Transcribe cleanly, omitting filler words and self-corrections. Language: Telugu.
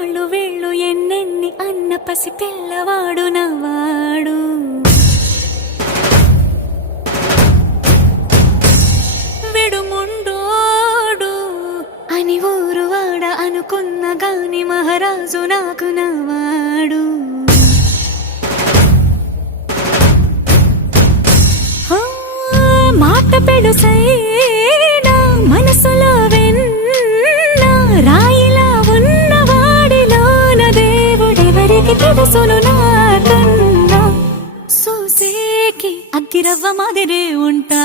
కాళ్ళు వేళ్ళు ఎన్నెన్ని అన్న పసి పిల్లవాడు నవాడు. విడుముండోడు అని ఊరు వాడ అనుకున్న గాని మహారాజు నాకు నవాడు. మాట పెడుసైనా మనసులో వెన్న రాయిలా ఉన్నవాడిలోన దేవుడెవరికి తెలుసును నాకన్నా. సూసేకి అగ్గిరవ్వ మాదిరే ఉంటా